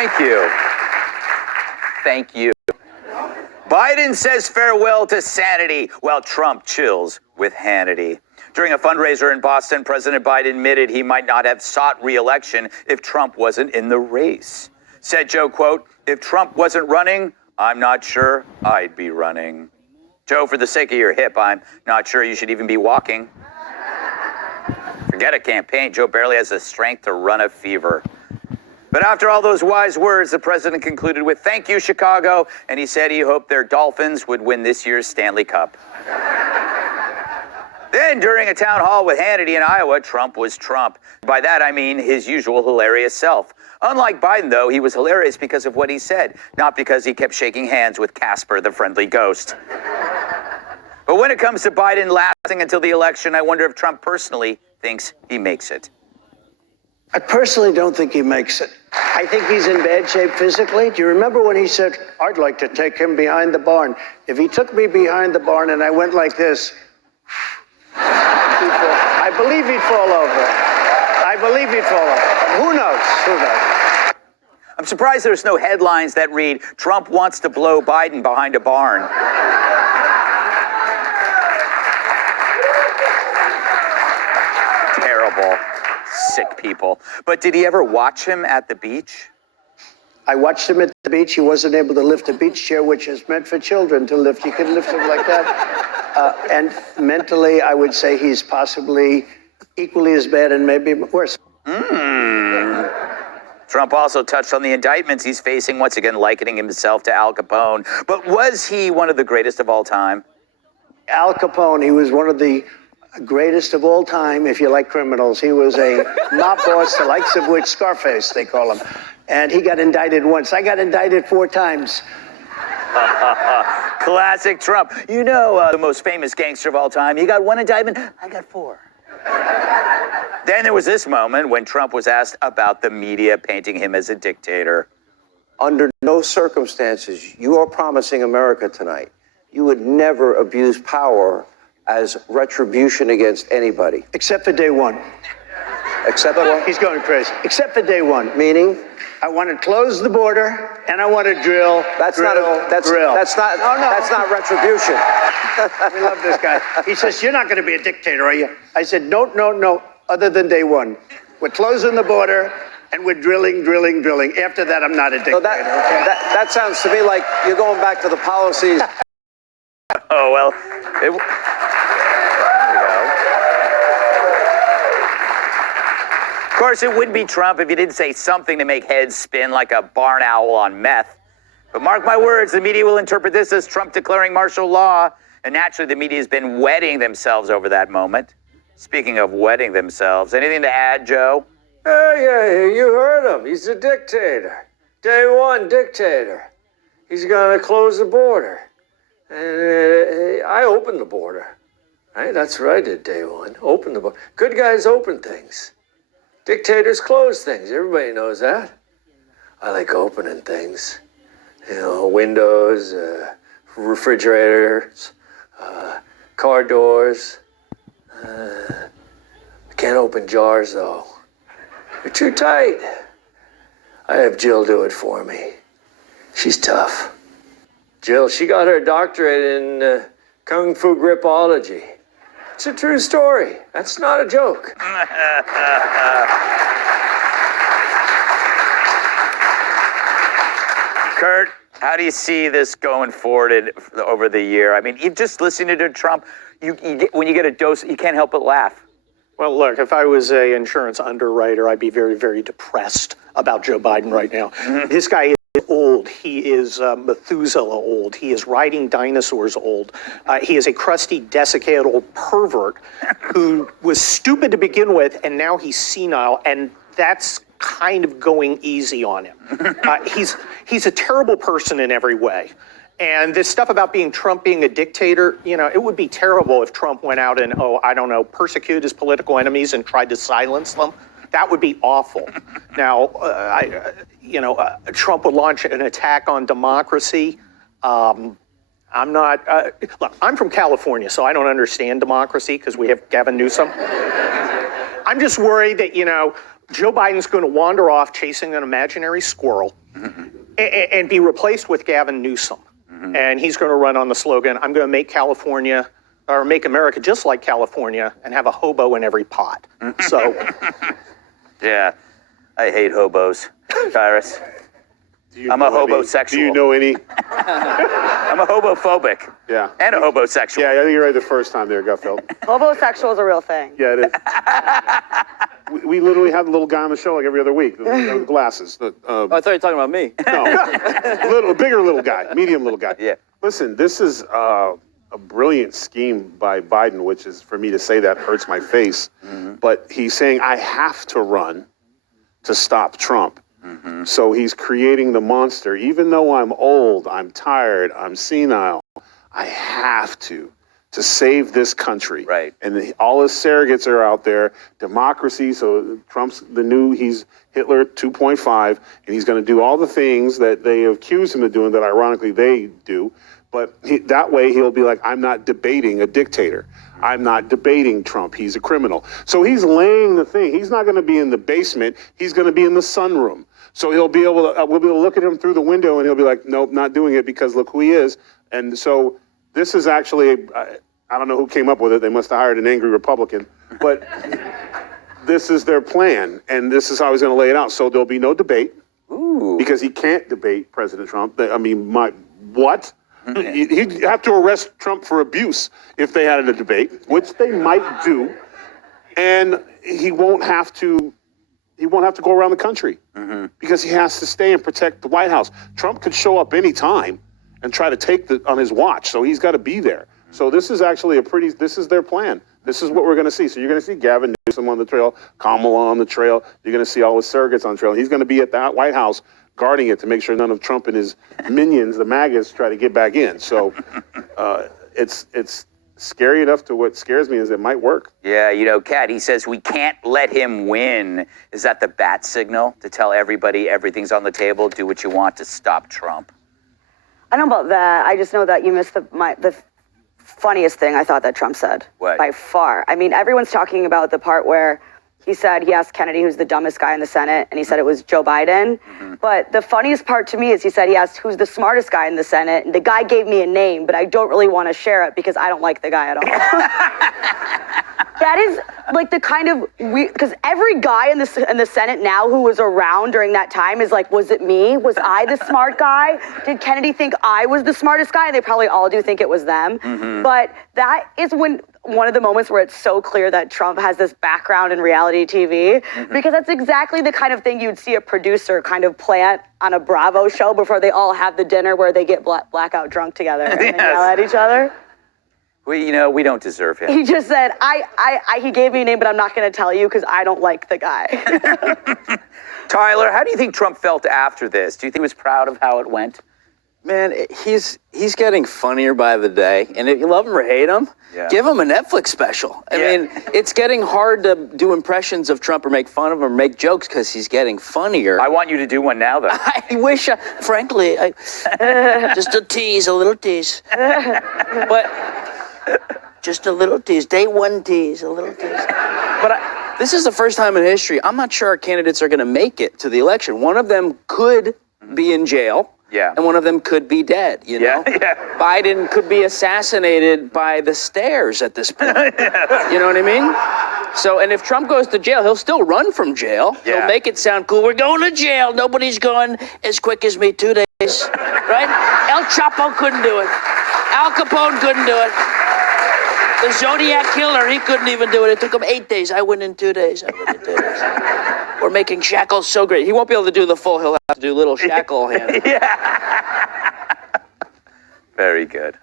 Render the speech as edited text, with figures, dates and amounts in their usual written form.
Thank you. Thank you. Biden says farewell to sanity while Trump chills with Hannity. During a fundraiser in Boston, President Biden admitted he might not have sought re-election if Trump wasn't in the race. Said Joe, quote, "If Trump wasn't running, I'm not sure I'd be running." Joe, for the sake of your hip, I'm not sure you should even be walking. Forget a campaign. Joe barely has the strength to run a fever. But after all those wise words, the president concluded with, "Thank you, Chicago," and he said he hoped their Dolphins would win this year's Stanley Cup. Then, during a town hall with Hannity in Iowa, Trump was Trump. By that, I mean his usual hilarious self. Unlike Biden, though, he was hilarious because of what he said, not because he kept shaking hands with Casper, the friendly ghost. But when it comes to Biden lasting until the election, I wonder if Trump personally thinks he makes it. I personally don't think he makes it. I think he's in bad shape physically. Do you remember when he said, "I'd like to take him behind the barn"? If he took me behind the barn and I went like this, I believe he'd fall over. I believe he'd fall over. But who knows? Who knows? I'm surprised there's no headlines that read, "Trump wants to blow Biden behind a barn." Terrible. Sick people. But did he ever watch him at the beach? I watched him at the beach. He wasn't able to lift a beach chair, which is meant for children to lift. You can lift him like that. And mentally, I would say he's possibly equally as bad and maybe worse. Trump also touched on the indictments he's facing, once again likening himself to Al Capone. But was he one of the greatest of all time? Al Capone, he was one of the greatest of all time, if you like criminals. He was a mob boss, the likes of which Scarface, they call him. And he got indicted once. I got indicted 4 times. Classic Trump. You know, the most famous gangster of all time. You got 1 indictment, I got 4. Then there was this moment when Trump was asked about the media painting him as a dictator. Under no circumstances, you are promising America tonight, you would never abuse power as retribution against anybody. Except for day 1. Except what? He's going crazy. Except for day 1. Meaning? I want to close the border and I want to drill. That's drill, not retribution. We love this guy. He says, "You're not going to be a dictator, are you?" I said, no, other than day 1. We're closing the border and we're drilling. After that, I'm not a dictator. So that sounds to me like you're going back to the policies. Oh, well, there you go. Of course, it wouldn't be Trump if he didn't say something to make heads spin like a barn owl on meth. But mark my words, the media will interpret this as Trump declaring martial law. And naturally, the media has been wetting themselves over that moment. Speaking of wetting themselves, anything to add, Joe? Yeah, you heard him. He's a dictator. Day 1 dictator. He's going to close the border. And I opened the border. Right? That's what I did day 1. Open the border. Good guys open things. Dictators close things. Everybody knows that. I like opening things. You know, windows, refrigerators, car doors. I can't open jars, though. They're too tight. I have Jill do it for me. She's tough. Jill, she got her doctorate in Kung Fu Gripology. It's a true story. That's not a joke. Kurt, how do you see this going forward over the year? I mean, just listening to Trump, when you get a dose, you can't help but laugh. Well, look, if I was an insurance underwriter, I'd be very, very depressed about Joe Biden right now. Mm-hmm. This guy is old. He is Methuselah old. He is riding dinosaurs old. He is a crusty, desiccated old pervert who was stupid to begin with, and now he's senile, and that's kind of going easy on him. He's a terrible person in every way. And this stuff about Trump being a dictator, you know, it would be terrible if Trump went out and, persecuted his political enemies and tried to silence them. That would be awful. Now, Trump would launch an attack on democracy. I'm from California, so I don't understand democracy because we have Gavin Newsom. I'm just worried that, Joe Biden's going to wander off chasing an imaginary squirrel and be replaced with Gavin Newsom. And he's going to run on the slogan, I'm going to make California, or make America just like California, and have a hobo in every pot. So, Yeah, I hate hobos, Cyrus. I'm a hobosexual. Do you know any? I'm a hobophobic. Yeah. And a hobosexual. Yeah, I think you're right the first time there, Gutfeld. Homosexual is a real thing. Yeah, it is. we literally have the little guy on the show like every other week, the glasses. I thought you were talking about me. No, bigger little guy, medium little guy. Yeah. Listen, this is a brilliant scheme by Biden, which is, for me to say that hurts my face. But he's saying, I have to run to stop Trump. So he's creating the monster. Even though I'm old, I'm tired, I'm senile, I have to save this country. Right. And all his surrogates are out there. Democracy, so Trump's he's Hitler 2.5, and he's going to do all the things that they accuse him of doing that ironically they do. But that way he'll be like, I'm not debating a dictator. I'm not debating Trump. He's a criminal. So he's laying the thing. He's not going to be in the basement. He's going to be in the sunroom. So we'll be able to look at him through the window and he'll be like, nope, not doing it because look who he is. And so this is actually, I don't know who came up with it. They must have hired an angry Republican. But this is their plan. And this is how he's going to lay it out. So there'll be no debate. Ooh. Because he can't debate President Trump. I mean, what? He'd have to arrest Trump for abuse if they had a debate, which they might do. And he won't have to go around the country because he has to stay and protect the White House. Trump could show up anytime and try to take on his watch. So he's got to be there. So this is actually this is their plan. This is what we're going to see. So you're going to see Gavin Newsom on the trail, Kamala on the trail. You're going to see all his surrogates on the trail. He's going to be at the White House guarding it to make sure none of Trump and his minions, the MAGAs, try to get back in. So it's scary enough to what scares me is it might work. Yeah, Kat, he says we can't let him win. Is that the bat signal to tell everybody everything's on the table, do what you want to stop Trump? I don't know about that. I just know that you missed the funniest thing I thought that Trump said. What? By far. I mean, everyone's talking about the part where he said he asked Kennedy who's the dumbest guy in the Senate, and he said it was Joe Biden. But the funniest part to me is he said he asked who's the smartest guy in the Senate, and the guy gave me a name, but I don't really want to share it because I don't like the guy at all. That is like the kind of weird, because every guy in the Senate now who was around during that time is like, was it me? Was I the smart guy? Did Kennedy think I was the smartest guy? They probably all do think it was them. But that is one of the moments where it's so clear that Trump has this background in reality TV, because that's exactly the kind of thing you'd see a producer kind of plant on a Bravo show before they all have the dinner where they get blackout drunk together and then yell at each other. We don't deserve him. He just said, he gave me a name, but I'm not going to tell you because I don't like the guy. Tyler, how do you think Trump felt after this? Do you think he was proud of how it went? Man, he's getting funnier by the day, and if you love him or hate him, give him a Netflix special. I mean, it's getting hard to do impressions of Trump or make fun of him or make jokes because he's getting funnier. I want you to do one now, though. I wish, frankly, just a little tease. But just a little tease, day one tease, a little tease. But this is the first time in history, I'm not sure our candidates are going to make it to the election. One of them could be in jail. Yeah. And one of them could be dead, you know? Yeah. Biden could be assassinated by the stairs at this point. You know what I mean? So, and if Trump goes to jail, he'll still run from jail. Yeah. He'll make it sound cool. We're going to jail. Nobody's going as quick as me 2 days. Right? El Chapo couldn't do it. Al Capone couldn't do it. The Zodiac Killer, he couldn't even do it. It took him 8 days. I went in 2 days. We're making shackles so great. He won't be able to do the full. He'll have to do little shackle hand. Very good.